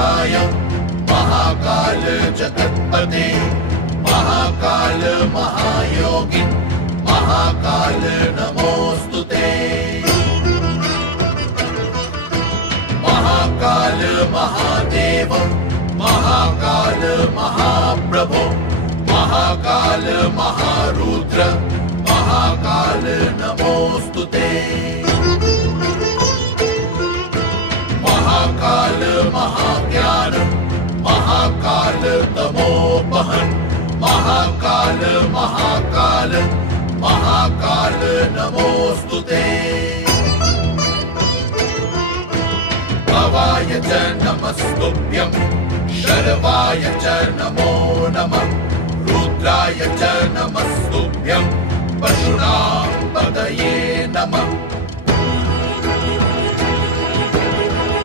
महाकाय महाकाल जगत्पते महाकाल महायोगी महाकाल नमोस्तुते महाकाल महादेव महाकाल महाप्रभो महाकाल महारुद्र महाकाल नमोस्तुते महाकाल महाज्ञान महाकाल तमोपहन महाकाल महाकाल महाकाल नमोस्तुते भवाय च नमस्तुभ्यं शर्वाय च नमो नमः रुद्राय च नमस्तुभ्यं पशुनां पतये नमः